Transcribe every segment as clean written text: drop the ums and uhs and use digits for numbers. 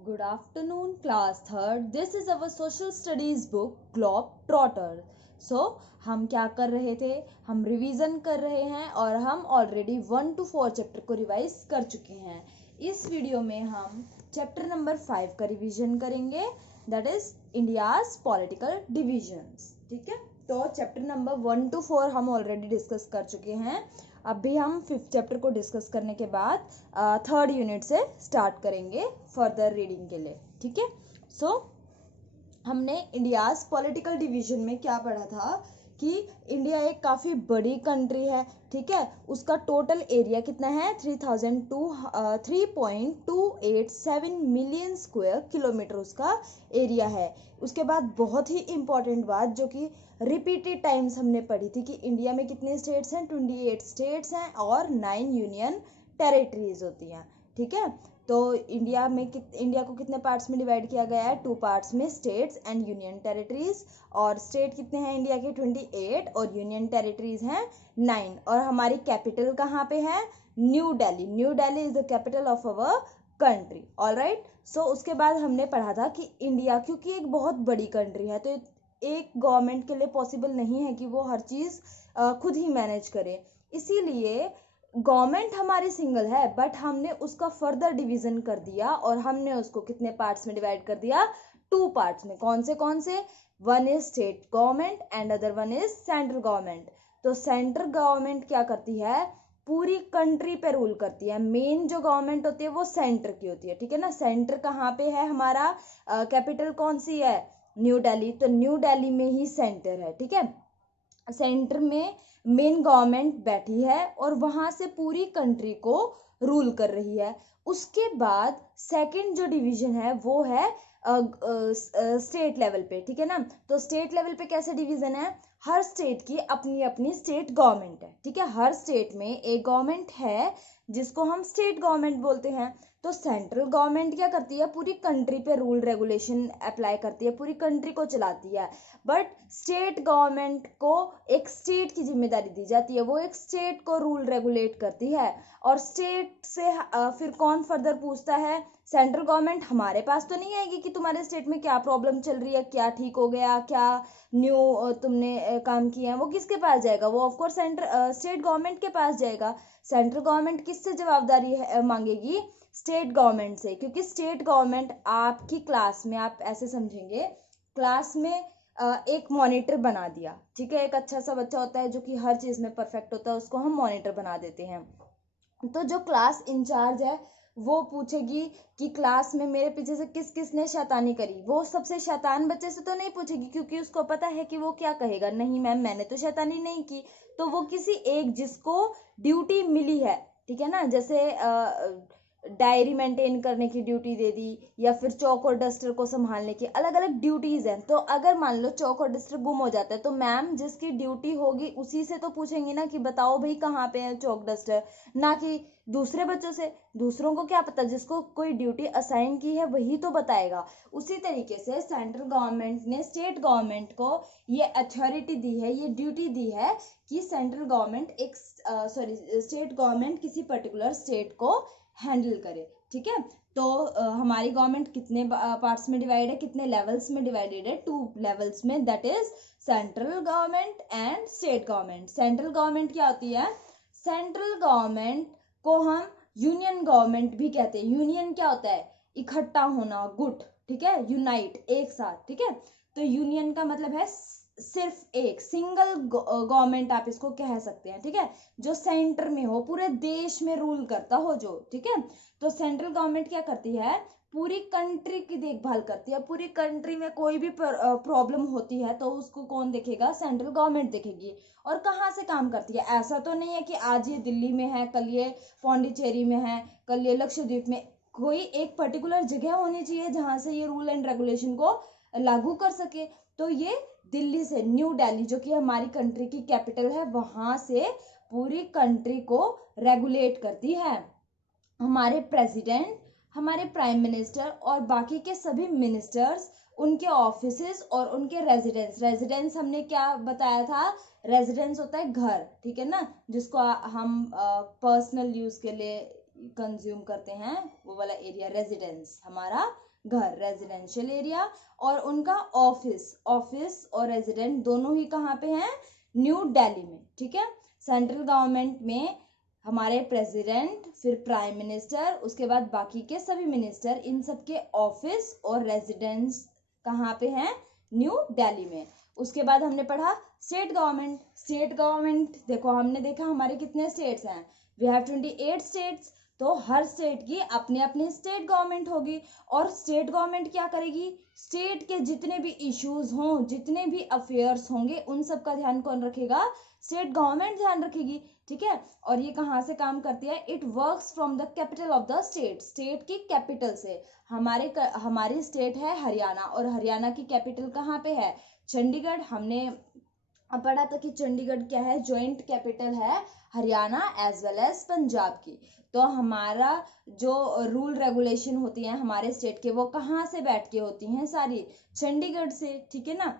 Good afternoon, class third. This is our social studies book Globetrotter. So हम क्या कर रहे थे? हम रिवीजन कर रहे हैं और हम ऑलरेडी 1 to 4 चैप्टर को रिवाइज कर चुके हैं. इस वीडियो में हम चैप्टर नंबर 5 का रिवीजन करेंगे, that is India's political divisions. ठीक है, तो चैप्टर नंबर 1 to 4 हम ऑलरेडी डिस्कस कर चुके हैं. अभी हम 5th चैप्टर को डिस्कस करने के बाद 3rd यूनिट से स्टार्ट करेंगे फर्दर रीडिंग के लिए. ठीक है, सो हमने इंडियाज पॉलिटिकल डिवीजन में क्या पढ़ा था कि इंडिया एक काफ़ी बड़ी कंट्री है. ठीक है, उसका टोटल एरिया कितना है? 3.287 मिलियन स्क्वायर किलोमीटर उसका एरिया है. उसके बाद बहुत ही इम्पॉर्टेंट बात जो कि रिपीटेड टाइम्स हमने पढ़ी थी कि इंडिया में कितने स्टेट्स हैं? 28 स्टेट्स हैं और 9 यूनियन टेरिटरीज होती हैं. ठीक है, तो इंडिया को कितने पार्ट्स में डिवाइड किया गया है? 2 पार्ट्स में, स्टेट्स एंड यूनियन टेरिटरीज. और स्टेट कितने हैं इंडिया के? 28 और यूनियन टेरिटरीज हैं 9. और हमारी कैपिटल कहाँ पे है? New Delhi. New Delhi is the capital of our country. Alright, so उसके बाद हमने पढ़ा था कि इंडिया क्योंकि एक बहुत बड़ी कंट्री है तो एक गवर्नमेंट के लिए पॉसिबल नहीं है कि वो हर चीज़ खुद ही मैनेज करे. इसीलिए गवर्नमेंट हमारी सिंगल है, बट हमने उसका फर्दर डिवीजन कर दिया और हमने उसको कितने पार्ट्स में डिवाइड कर दिया? 2 पार्ट्स में. कौन से? One is state government and other one is central government. तो सेंट्रल गवर्नमेंट क्या करती है? पूरी कंट्री पे रूल करती है. मेन जो गवर्नमेंट होती है वो सेंटर की होती है. ठीक है ना, सेंटर कहाँ पे है हमारा? कैपिटल कौन सी है? न्यू दिल्ली. तो न्यू दिल्ली में ही सेंटर है. ठीक है, सेंटर में मेन गवर्नमेंट बैठी है और वहां से पूरी कंट्री को रूल कर रही है. उसके बाद सेकंड जो डिवीजन है वो है स्टेट लेवल पे. ठीक है ना, तो स्टेट लेवल पे कैसे डिवीजन है? हर स्टेट की अपनी अपनी स्टेट गवर्नमेंट है. ठीक है, हर स्टेट में एक गवर्नमेंट है जिसको हम स्टेट गवर्नमेंट बोलते हैं. तो सेंट्रल गवर्नमेंट क्या करती है? पूरी कंट्री पे रूल रेगुलेशन अप्लाई करती है, पूरी कंट्री को चलाती है. बट स्टेट गवर्नमेंट को एक स्टेट की जिम्मेदारी दी जाती है, वो एक स्टेट को रूल रेगुलेट करती है. और स्टेट से फिर कौन फर्दर पूछता है? Central government. हमारे पास तो नहीं आएगी कि तुम्हारे स्टेट में क्या प्रॉब्लम चल रही है, क्या ठीक हो गया, क्या न्यू तुमने काम किया है. वो किसके पास जाएगा? वो ऑफकोर्स स्टेट गवर्नमेंट के पास जाएगा. सेंट्रल गवर्नमेंट किससे जवाबदारी मांगेगी? स्टेट गवर्नमेंट से, क्योंकि स्टेट गवर्नमेंट आपकी क्लास में, आप ऐसे समझेंगे, क्लास में एक मॉनिटर बना दिया. ठीक है, एक अच्छा सा बच्चा होता है जो कि हर चीज़ में परफेक्ट होता है, उसको हम मॉनिटर बना देते हैं. तो जो क्लास इंचार्ज है वो पूछेगी कि क्लास में मेरे पीछे से किस किस ने शैतानी करी. वो सबसे शैतान बच्चे से तो नहीं पूछेगी क्योंकि उसको पता है कि वो क्या कहेगा, नहीं मैम मैंने तो शैतानी नहीं की. तो वो किसी एक जिसको ड्यूटी मिली है, ठीक है ना, जैसे डायरी मेंटेन करने की ड्यूटी दे दी या फिर चौक और डस्टर को संभालने की, अलग अलग ड्यूटीज हैं. तो अगर मान लो चौक और डस्टर गुम हो जाता है तो मैम जिसकी ड्यूटी होगी उसी से तो पूछेंगी ना कि बताओ भाई कहाँ पे है चौक डस्टर, ना कि दूसरे बच्चों से. दूसरों को क्या पता, जिसको कोई ड्यूटी असाइन की है वही तो बताएगा. उसी तरीके से सेंट्रल गवर्नमेंट ने स्टेट गवर्नमेंट को ये अथॉरिटी दी है, ये ड्यूटी दी है कि सेंट्रल गवर्नमेंट स्टेट गवर्नमेंट किसी पर्टिकुलर स्टेट को हैंडल करे. ठीक है, तो हमारी गवर्नमेंट कितने पार्ट्स में डिवाइड है, कितने लेवल्स में डिवाइडेड है? 2 लेवल्स में, that is central government and state government. Central government क्या होती है? सेंट्रल गवर्नमेंट को हम यूनियन गवर्नमेंट भी कहते हैं. यूनियन क्या होता है? इकट्ठा होना, गुट. ठीक है, यूनाइट, एक साथ. ठीक है, तो यूनियन का मतलब है सिर्फ एक, सिंगल गवर्नमेंट आप इसको कह सकते हैं. ठीक है, जो सेंटर में हो, पूरे देश में रूल करता हो जो. ठीक है, तो सेंट्रल गवर्नमेंट क्या करती है? पूरी कंट्री की देखभाल करती है. पूरी कंट्री में कोई भी प्रॉब्लम होती है तो उसको कौन देखेगा? सेंट्रल गवर्नमेंट देखेगी. और कहाँ से काम करती है? ऐसा तो नहीं है कि आज ये दिल्ली में है, कल ये पौंडीचेरी में है, कल ये लक्षद्वीप में. कोई एक पर्टिकुलर जगह होनी चाहिए जहां से ये रूल एंड रेगुलेशन को लागू कर सके. तो ये दिल्ली से, न्यू दिल्ली जो कि हमारी कंट्री की कैपिटल है, वहां से पूरी कंट्री को रेगुलेट करती है. हमारे प्रेसिडेंट, हमारे प्राइम मिनिस्टर और बाकी के सभी मिनिस्टर्स, उनके ऑफिसेज और उनके रेजिडेंस हमने क्या बताया था? रेजिडेंस होता है घर. ठीक है ना, जिसको हम पर्सनल यूज के लिए कंज्यूम करते हैं, वो वाला एरिया रेजिडेंस हमारा घर, रेजिडेंशियल एरिया, और उनका ऑफिस और रेजिडेंट दोनों ही कहाँ पे हैं, न्यू दिल्ली में, ठीक है। सेंट्रल गवर्नमेंट में हमारे प्रेसिडेंट, फिर प्राइम मिनिस्टर, उसके बाद बाकी के सभी मिनिस्टर, इन सब के ऑफिस और रेजिडेंस कहाँ पे हैं, न्यू दिल्ली में। उसके बाद हमने पढ़ा स्टेट गवर्नमेंट देखो हमने देखा हमारे कितने स्टेट्स हैं, वी हैव 28 स्टेट्स, तो हर स्टेट की अपने अपने स्टेट गवर्नमेंट होगी, और स्टेट गवर्नमेंट क्या करेगी, स्टेट के जितने भी इश्यूज हों, जितने भी अफेयर्स होंगे, उन सब का ध्यान कौन रखेगा, स्टेट गवर्नमेंट ध्यान रखेगी, ठीक है। और ये कहाँ से काम करती है, it works from the capital of the state, state की कैपिटल से। हमारी स्टेट है हरियाणा, और हरियाणा की कैपिटल कहाँ पे है, चंडीगढ़। हमने पढ़ा था कि चंडीगढ़ क्या है, ज्वाइंट कैपिटल है Haryana as well as Punjab की। तो हमारा जो रूल रेगुलेशन होती है हमारे स्टेट के, वो कहाँ से बैठ के होती हैं, सारी चंडीगढ़ से, ठीक है ना।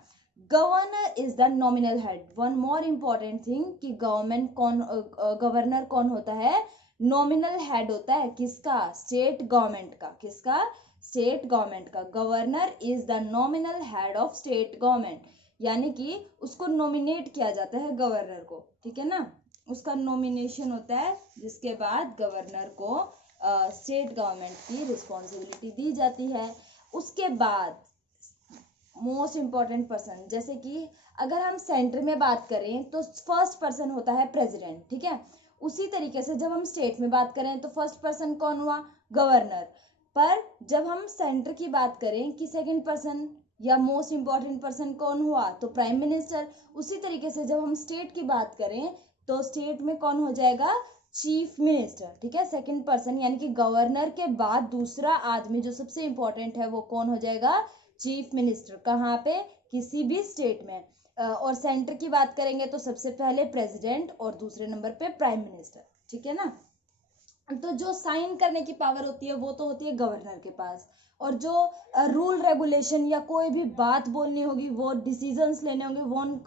Governor is the nominal head, one more important thing कि गवर्नर कौन होता है, नॉमिनल हेड होता है, किसका, स्टेट गवर्नमेंट का, किसका, स्टेट गवर्नमेंट का। Governor is the nominal head of state government, यानी कि उसको नॉमिनेट किया जाता है गवर्नर को, ठीक है ना, उसका नॉमिनेशन होता है, जिसके बाद गवर्नर को स्टेट गवर्नमेंट की रिस्पॉन्सिबिलिटी दी जाती है। उसके बाद मोस्ट इम्पॉर्टेंट पर्सन, जैसे कि अगर हम सेंटर में बात करें तो फर्स्ट पर्सन होता है प्रेसिडेंट, ठीक है। उसी तरीके से जब हम स्टेट में बात करें तो फर्स्ट पर्सन कौन हुआ, गवर्नर। पर जब हम सेंटर की बात करें कि सेकंड पर्सन या मोस्ट इम्पॉर्टेंट पर्सन कौन हुआ, तो प्राइम मिनिस्टर। उसी तरीके से जब हम स्टेट की बात करें तो स्टेट में कौन हो जाएगा, चीफ मिनिस्टर, ठीक है, सेकंड पर्सन, यानी कि गवर्नर के बाद दूसरा आदमी जो सबसे इंपॉर्टेंट है वो कौन हो जाएगा, चीफ मिनिस्टर। कहाँ पे, किसी भी स्टेट में। और सेंटर की बात करेंगे तो सबसे पहले प्रेसिडेंट और दूसरे नंबर पे प्राइम मिनिस्टर, ठीक है ना। तो जो साइन करने की पावर होती है वो तो होती है गवर्नर के पास, और जो रूल रेगुलेशन या कोई भी बात बोलनी होगी, वो डिसीजंस लेने होंगे,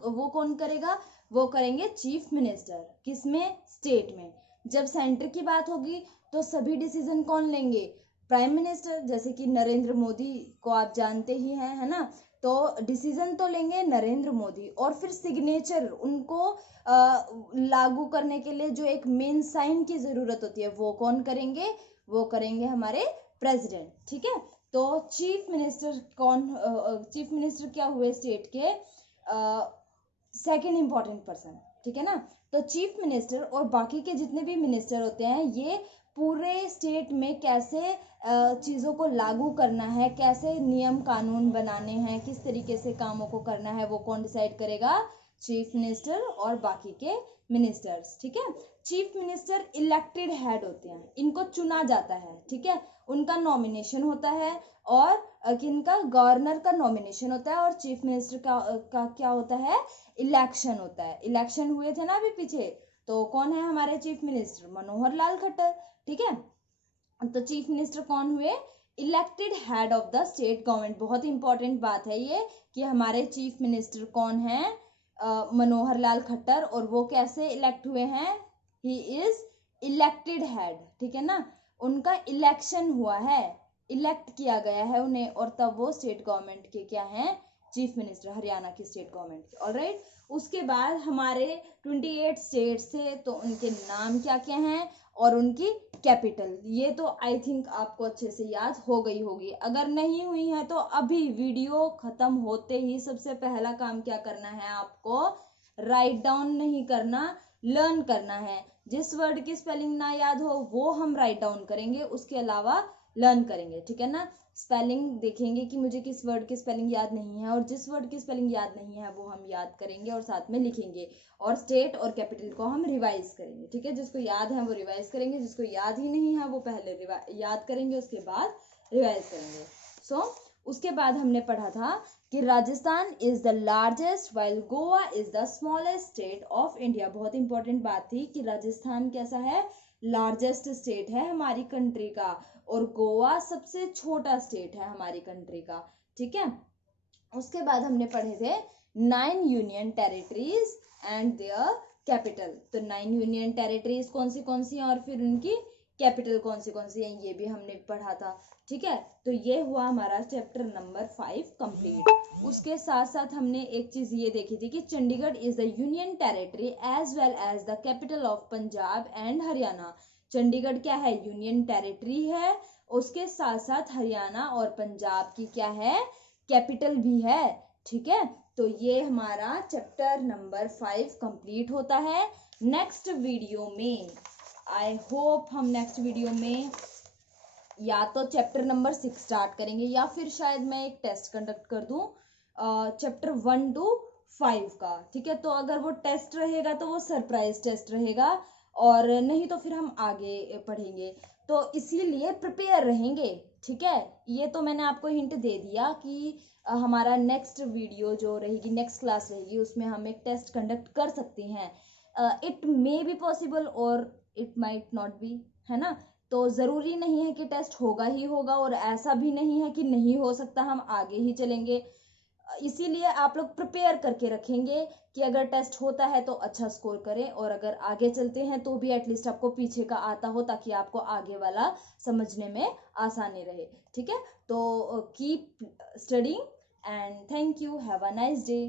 वो कौन करेगा, वो करेंगे चीफ मिनिस्टर। किसमें, स्टेट में। जब सेंटर की बात होगी तो सभी डिसीजन कौन लेंगे, प्राइम मिनिस्टर। जैसे कि नरेंद्र मोदी को आप जानते ही हैं, है ना, तो डिसीजन तो लेंगे नरेंद्र मोदी, और फिर सिग्नेचर उनको लागू करने के लिए जो एक मेन साइन की जरूरत होती है वो कौन करेंगे, वो करेंगे हमारे प्रेसिडेंट, ठीक है। तो चीफ मिनिस्टर चीफ मिनिस्टर क्या हुए, स्टेट के सेकंड इंपॉर्टेंट पर्सन, ठीक है ना। तो चीफ मिनिस्टर और बाकी के जितने भी मिनिस्टर होते हैं, ये पूरे स्टेट में कैसे चीज़ों को लागू करना है, कैसे नियम कानून बनाने हैं, किस तरीके से कामों को करना है, वो कौन डिसाइड करेगा, चीफ मिनिस्टर और बाकी के मिनिस्टर्स, ठीक है। चीफ मिनिस्टर इलेक्टेड हेड होते हैं, इनको चुना जाता है, ठीक है, उनका नॉमिनेशन होता है, और किनका, गवर्नर का नॉमिनेशन होता है, और चीफ मिनिस्टर का क्या होता है, इलेक्शन होता है। इलेक्शन हुए थे ना अभी पीछे, तो कौन है हमारे चीफ मिनिस्टर, मनोहर लाल खट्टर, ठीक है। तो चीफ मिनिस्टर कौन हुए, elected head of the state government. बहुत इंपॉर्टेंट बात है ये कि हमारे चीफ मिनिस्टर कौन है, मनोहर लाल खट्टर, और वो कैसे इलेक्ट हुए हैं, ही इज इलेक्टेड हेड, ठीक है ना, उनका इलेक्शन हुआ है, इलेक्ट किया गया है उन्हें, और तब वो स्टेट गवर्नमेंट के क्या हैं, चीफ मिनिस्टर, हरियाणा की स्टेट गवर्नमेंट के, ऑलराइट। उसके बाद हमारे 28 स्टेट्स थे, तो उनके नाम क्या क्या हैं और उनकी कैपिटल, ये तो आई थिंक आपको अच्छे से याद हो गई होगी। अगर नहीं हुई है तो अभी वीडियो खत्म होते ही सबसे पहला काम क्या करना है, आपको राइट डाउन नहीं करना, लर्न करना है। जिस वर्ड की स्पेलिंग ना याद हो वो हम राइट डाउन करेंगे, उसके अलावा लर्न करेंगे, ठीक है ना। स्पेलिंग देखेंगे कि मुझे किस वर्ड की स्पेलिंग याद नहीं है, और जिस वर्ड की स्पेलिंग याद नहीं है वो हम याद करेंगे और साथ में लिखेंगे, और स्टेट और कैपिटल को हम रिवाइज करेंगे, ठीक है। जिसको याद है वो रिवाइज करेंगे, जिसको याद ही नहीं है वो पहले याद करेंगे, उसके बाद रिवाइज करेंगे। सो उसके बाद हमने पढ़ा था कि Rajasthan is the largest while Goa is the smallest state of India. बहुत इंपॉर्टेंट बात थी कि राजस्थान कैसा है, लार्जेस्ट स्टेट है हमारी कंट्री का, और गोवा सबसे छोटा स्टेट है हमारी कंट्री का, ठीक है। उसके बाद हमने पढ़े थे 9 union territories and their capital. तो 9 यूनियन टेरिटरीज कौन सी हैं और फिर उनकी कैपिटल कौन सी हैं ये भी हमने पढ़ा था। ठीक है, तो ये हुआ हमारा चैप्टर नंबर 5 कंप्लीट। उसके साथ साथ हमने एक चीज ये देखी थी कि Chandigarh is the union territory as well as the capital of Punjab and Haryana. Chandigarh क्या है, यूनियन टेरिटरी है, उसके साथ साथ हरियाणा और पंजाब की क्या है, कैपिटल भी है। ठीक है, तो ये हमारा चैप्टर नंबर 5 कंप्लीट होता है। नेक्स्ट वीडियो में आई होप हम नेक्स्ट वीडियो में या तो चैप्टर नंबर 6 स्टार्ट करेंगे या फिर शायद मैं एक टेस्ट कंडक्ट कर दूं चैप्टर 1 to 5 का। ठीक है, तो अगर वो टेस्ट रहेगा तो वो सरप्राइज टेस्ट रहेगा, और नहीं तो फिर हम आगे पढ़ेंगे, तो इसीलिए प्रिपेयर रहेंगे। ठीक है, ये तो मैंने आपको हिंट दे दिया कि हमारा नेक्स्ट वीडियो जो रहेगी, नेक्स्ट क्लास रहेगी, उसमें हम एक टेस्ट कंडक्ट कर सकते हैं। इट मे बी पॉसिबल और इट माइट नॉट बी, है ना। तो ज़रूरी नहीं है कि टेस्ट होगा ही होगा, और ऐसा भी नहीं है कि नहीं हो सकता, हम आगे ही चलेंगे। इसीलिए आप लोग प्रिपेयर करके रखेंगे कि अगर टेस्ट होता है तो अच्छा स्कोर करें, और अगर आगे चलते हैं तो भी एटलीस्ट आपको पीछे का आता हो, ताकि आपको आगे वाला समझने में आसानी रहे। ठीक है, तो keep studying and thank you, have a nice day.